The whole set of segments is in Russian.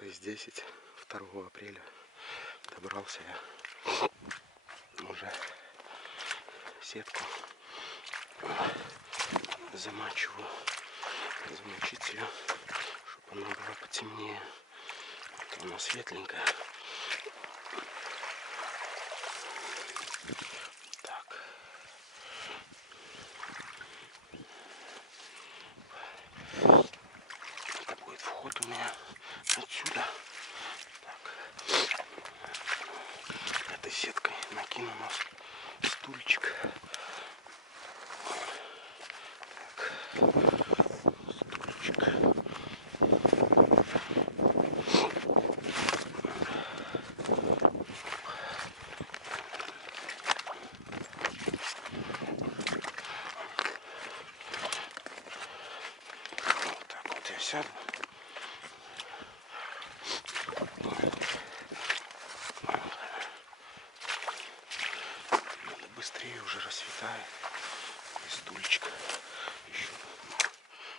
6:10 2 апреля добрался я уже сетку, замачиваю, замочить ее, чтобы она была потемнее. Вот она светленькая. Так. Это будет вход у меня отсюда. Так. Этой сеткой накину у нас стульчик. Сяду. Надо быстрее, уже рассветает. И стульчик еще.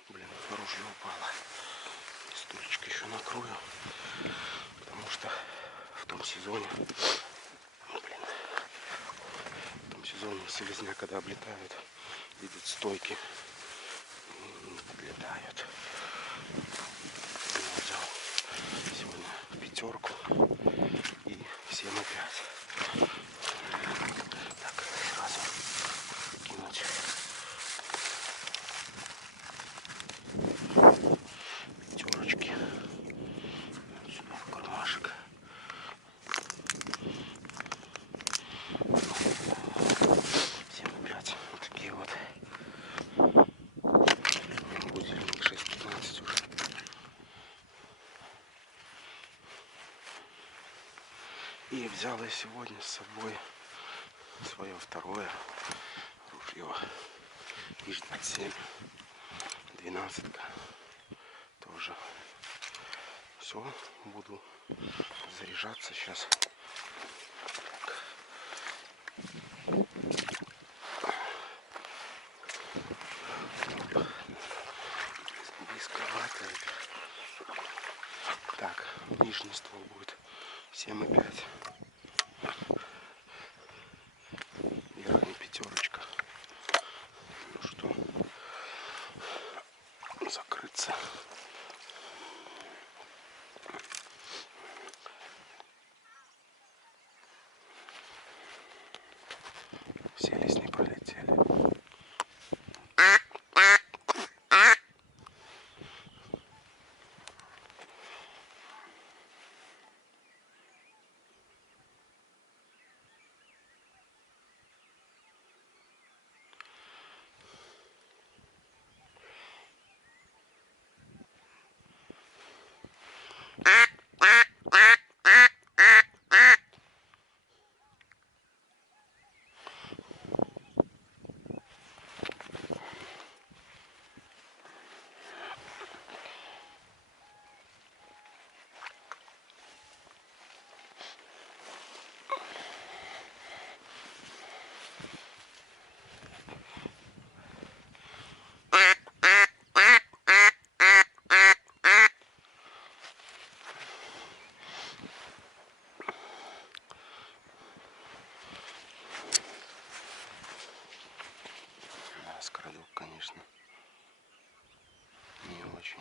Блин, ружье упало. И стульчик еще накрою. Потому что в том сезоне, в том сезоне селезня, когда облетают, видят стойки и не подлетают. Я взял сегодня в пятерку и 7,5. Так, сразу кинуть пятерочки сюда в кармашек. 7,5. Вот такие вот. Будильник 6:15 уже. И взял я сегодня с собой свое второе ружье. ИЖ-27. 12-ка. Тоже. Все, буду заряжаться сейчас. Близковато. Так, нижний ствол будет 7,5. Верхняя пятерочка. Ну что, закрыться. Все лесни пролетели. Скородок, конечно, не очень.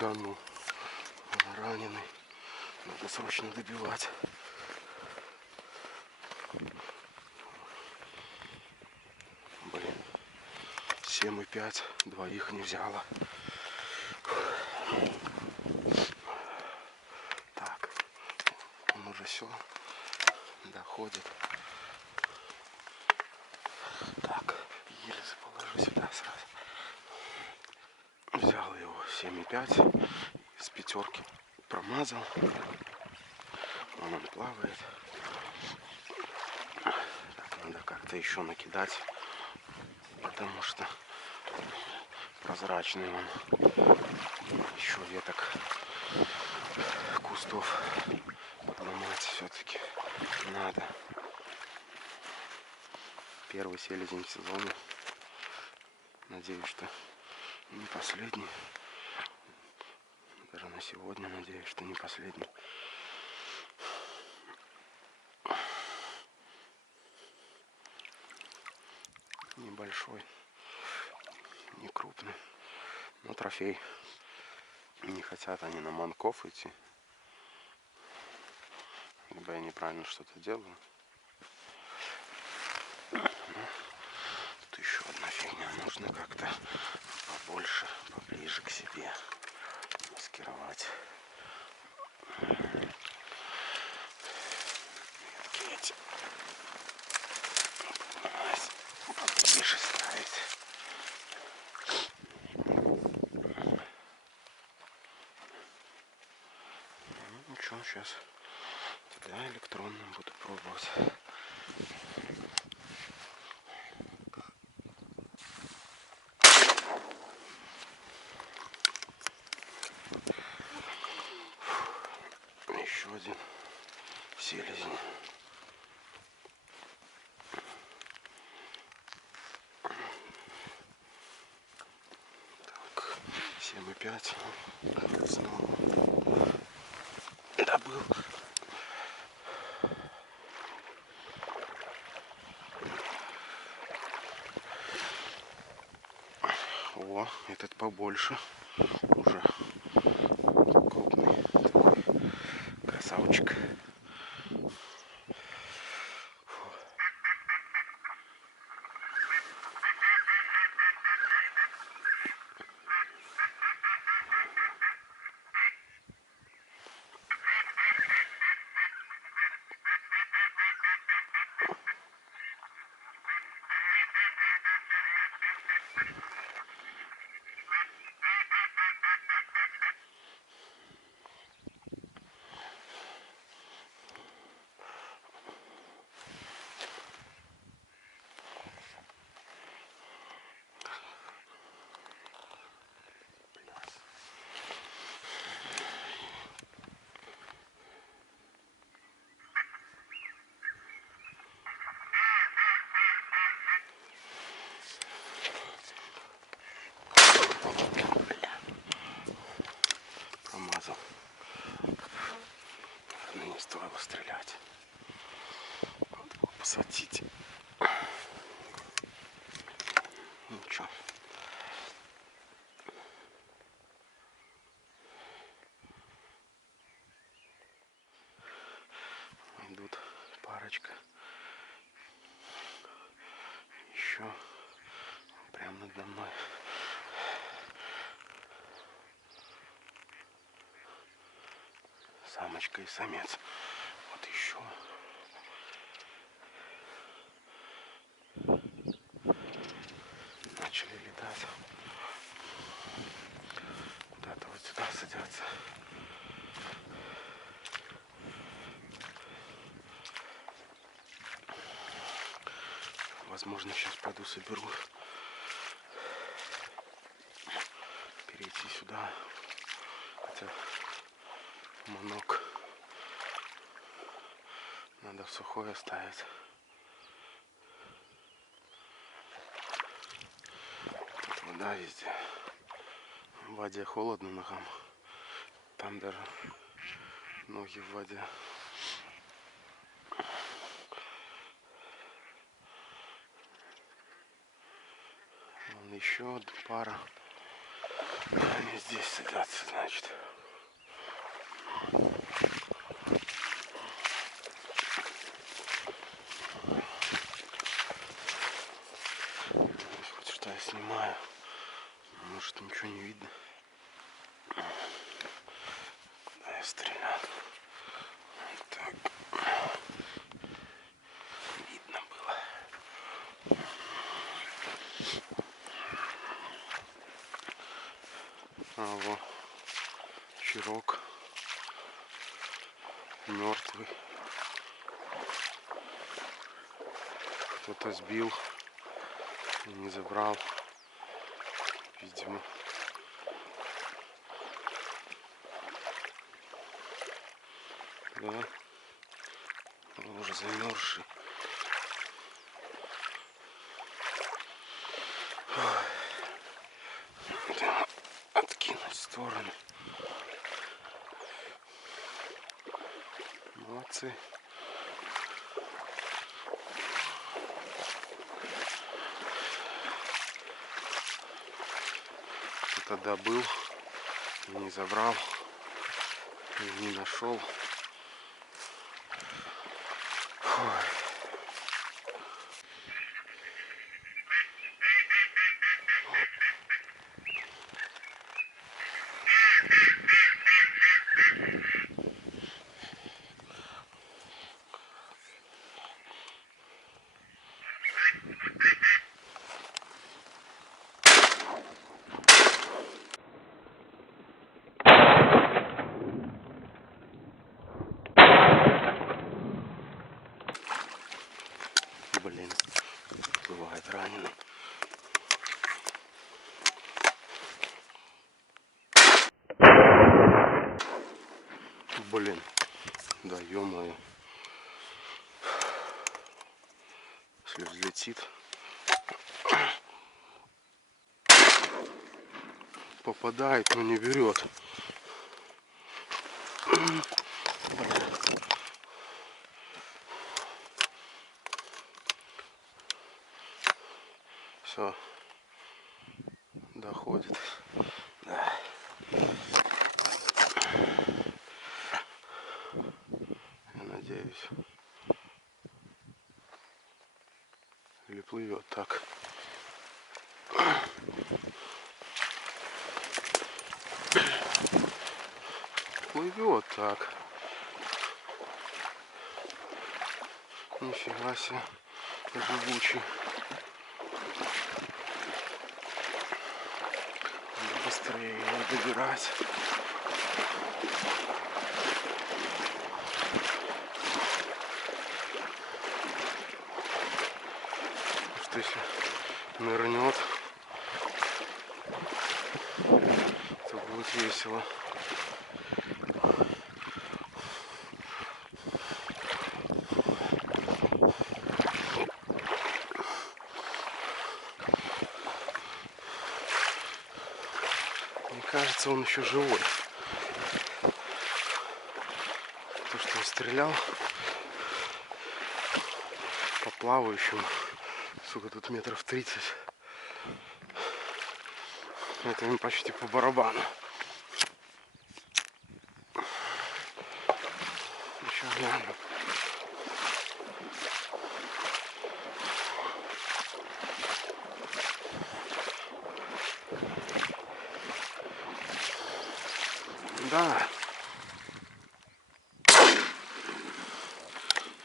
Да ну, он раненый. Надо срочно добивать. Блин, 7,5, двоих не взяла. Так, он уже все доходит. Так, еле положу сюда сразу. Взял его 7,5 с пятерки, промазал. Он плавает. Так, надо как-то еще накидать, потому что прозрачный он. Еще веток кустов подломать все-таки надо. Первый селезень в сезоне. Надеюсь, что не последний. Даже на сегодня надеюсь, что не последний. Небольшой, не крупный, но трофей. Не хотят они на манков идти. Либо я неправильно что-то делаю. Тут еще одна фигня. Нужно как-то побольше, поближе к себе маскировать. Ветки эти поближе ставить. Ну что, сейчас тогда электронным буду пробовать. Еще один селезень. Так, 7,5. Снова добыл. О, этот побольше. Уже крупный такой красавчик. Промазал. Не стоило стрелять. Надо было посадить. Ничего. Идут парочка. Еще прямо надо мной. Самочка и самец. Вот еще. Начали летать. Куда-то вот сюда садятся. Возможно, сейчас пойду соберу. Перейти сюда. Хотя манок надо в сухое оставить. Тут вода везде. В воде холодно ногам. Там даже ноги в воде. Вон еще пара. Они здесь садятся, значит. Хоть что я снимаю, может ничего не видно. Куда я стрелял? Так. Видно было. А вот черок мертвый. Кто-то сбил и не забрал, видимо. Да, он уже замерзший. Откинуть в сторону. Молодцы. Кто-то добыл и не забрал, и не нашел. Ой. Блин, бывает раненый. Блин, да ё-моё. Если взлетит, попадает, но не берет. Все, доходит. Да. Я надеюсь. Или плывет так. Плывет так. Нифига себе. Живучий. Надо быстрее его добирать. Что если нырнет, то будет весело. Мне кажется, он еще живой. То, что он стрелял по плавающему, сука, тут метров 30. Это им почти по барабану. Еще гляну. Да.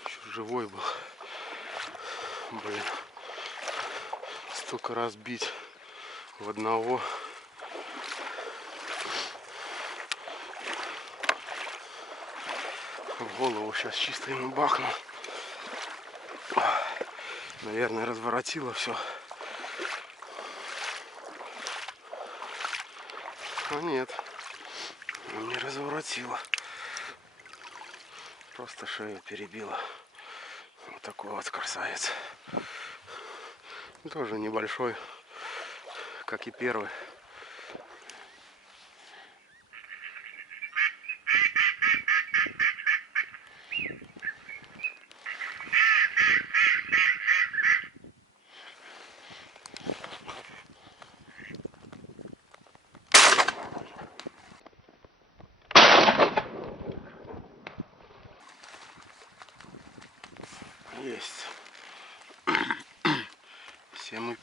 Еще живой был. Блин. Столько раз бить в одного. В голову сейчас чисто ему бахну. Наверное, разворотило все. А нет, не разворотило. Просто шею перебило. Вот такой вот красавец. Тоже небольшой, как и первый.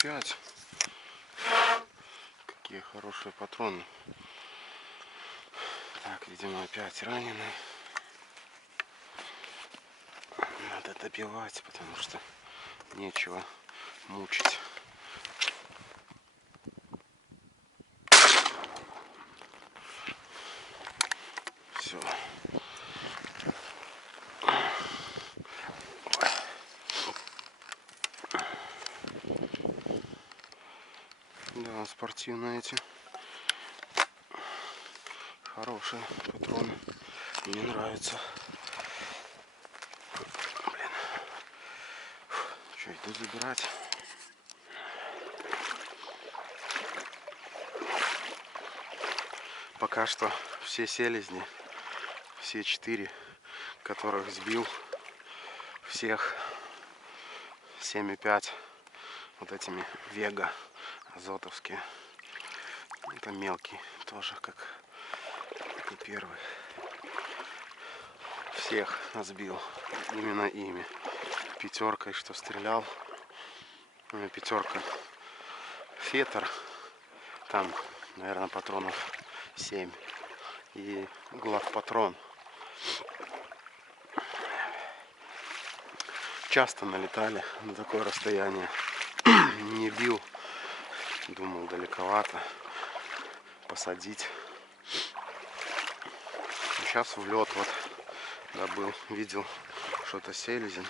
5. Какие хорошие патроны. Так, видимо, опять раненый. Надо добивать, потому что нечего мучить. Все. Да, спортивные эти. Хорошие патроны. Мне нравится. Блин. Что, иду забирать. Пока что все селезни, все 4, которых сбил, всех 7,5 вот этими Вега азотовские. Это мелкий тоже, как и первый. Всех сбил именно ими. 5-кой, что стрелял. 5-ка фетр. Там, наверное, патронов 7. И главпатрон. Часто налетали на такое расстояние. Не бил. Думал, далековато. Посадить. Сейчас в лед вот добыл. Видел что-то селезень.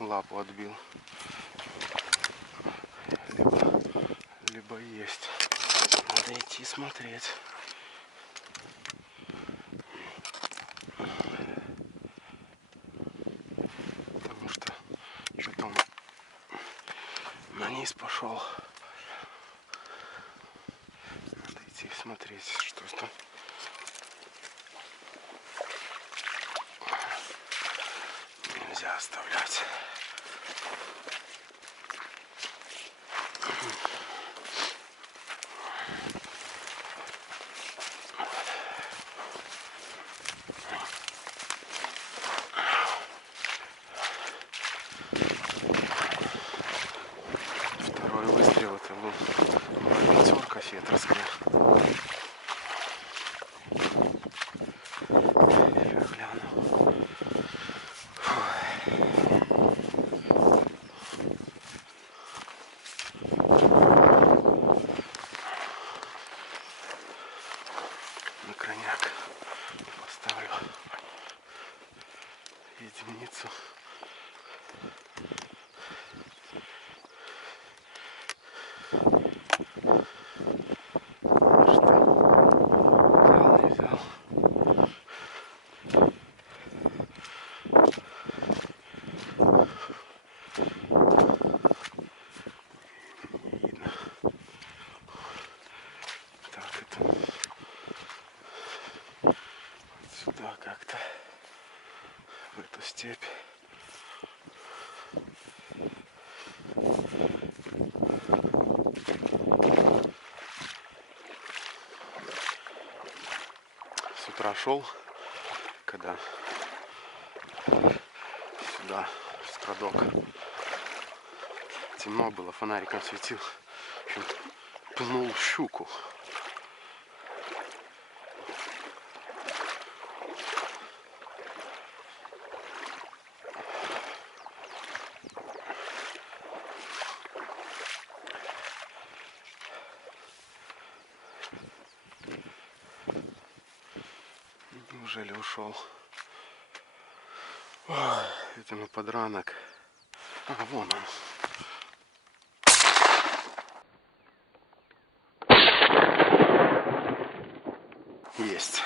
Лапу отбил. Либо есть. Надо идти смотреть. Потому что что-то он на низ пошел. Надо идти смотреть, что там. Нельзя оставлять. Второй выстрел это был 5-ка фетровская. Я гляну. На крайняк поставлю единицу. Так, это в эту степь. С утра шел, когда сюда, в Страдок, темно было, фонариком светил. В общем, пнул щуку. Неужели ушел? Ой, видимо, подранок. А, вон он. Есть.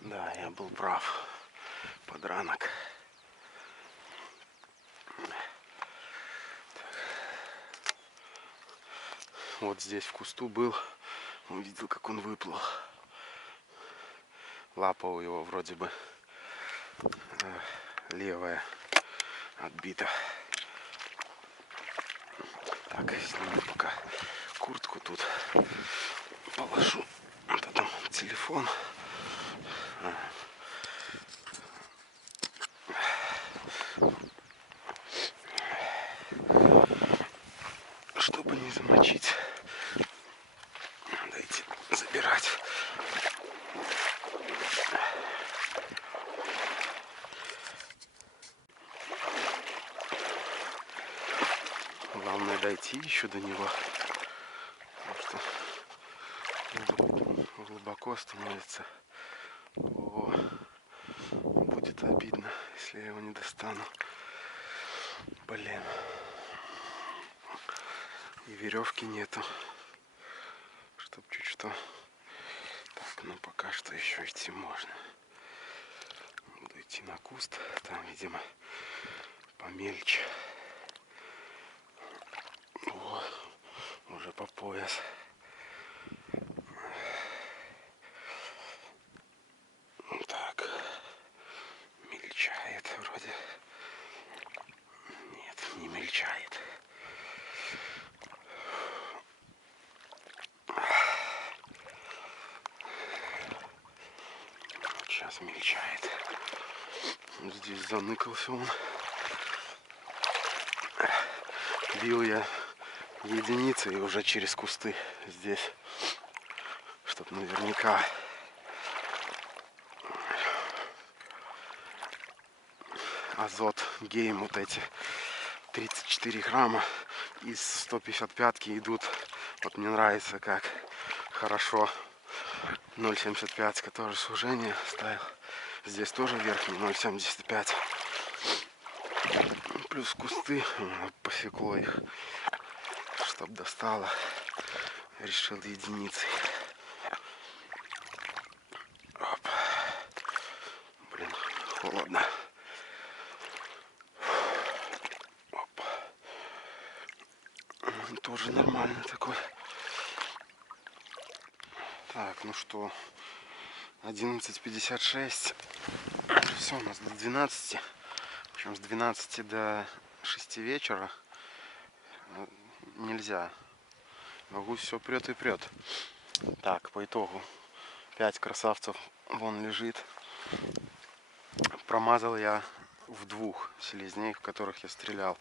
Да, я был прав. Подранок. Вот здесь в кусту был. Увидел, как он выплыл. Лапа у его вроде бы левая отбита. Так, сниму пока куртку тут. Положу. Вот там телефон. Чтобы не замочить. Надо идти забирать. Главное дойти еще до него. Потому что глубоко становится. О, будет обидно, если я его не достану. Блин. И веревки нету. Чтоб чуть что. Так, ну пока что еще идти можно. Буду идти на куст. Там, видимо, помельче. О, уже по пояс. Так. Мельчает вроде. Нет, не мельчает. Сейчас мельчает. Здесь заныкался он. Бил я единицей уже через кусты здесь, чтоб наверняка. Азот, гейм вот эти 34 грамма из 155-ки идут. Вот мне нравится, как хорошо 0,75, который сужение ставил. Здесь тоже верхний 0,75. Плюс кусты, посекло их, чтоб достало. Решил единицей. Оп. Блин, холодно. Оп. Тоже нормально такой. Так, ну что, 11:56. Все, у нас до 12. В общем, с 12 до 6 вечера нельзя. Гусь все прет и прет. Так, по итогу 5 красавцев вон лежит. Промазал я в 2 селезней, в которых я стрелял.